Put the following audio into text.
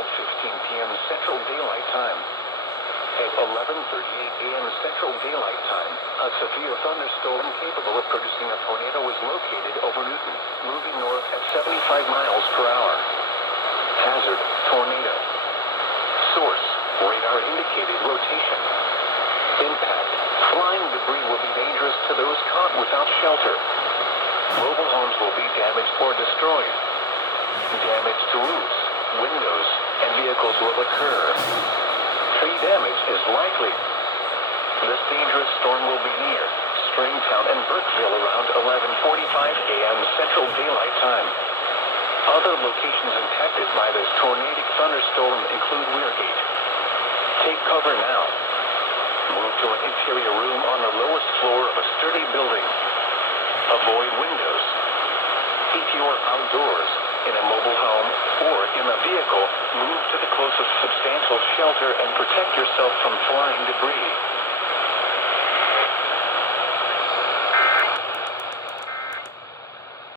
12:15 p.m. Central Daylight Time. At 11:38 a.m. Central Daylight Time, a severe thunderstorm capable of producing a tornado was located over Newton, moving north at 75 miles per hour. Hazard, tornado. Source, radar indicated rotation. Impact, flying debris will be dangerous to those caught without shelter. Mobile homes will be damaged or destroyed. Damage to roofs, windows, and vehicles will occur. Tree damage is likely. This dangerous storm will be near Stringtown and Burkeville around 11:45 a.m. Central Daylight Time. Other locations impacted by this tornadic thunderstorm include Weirgate. Take cover now. Move to an interior room on the lowest floor of a sturdy building. Avoid windows. If you are outdoors, in a mobile home, or in a vehicle, move to the closest substantial shelter and protect yourself from flying debris.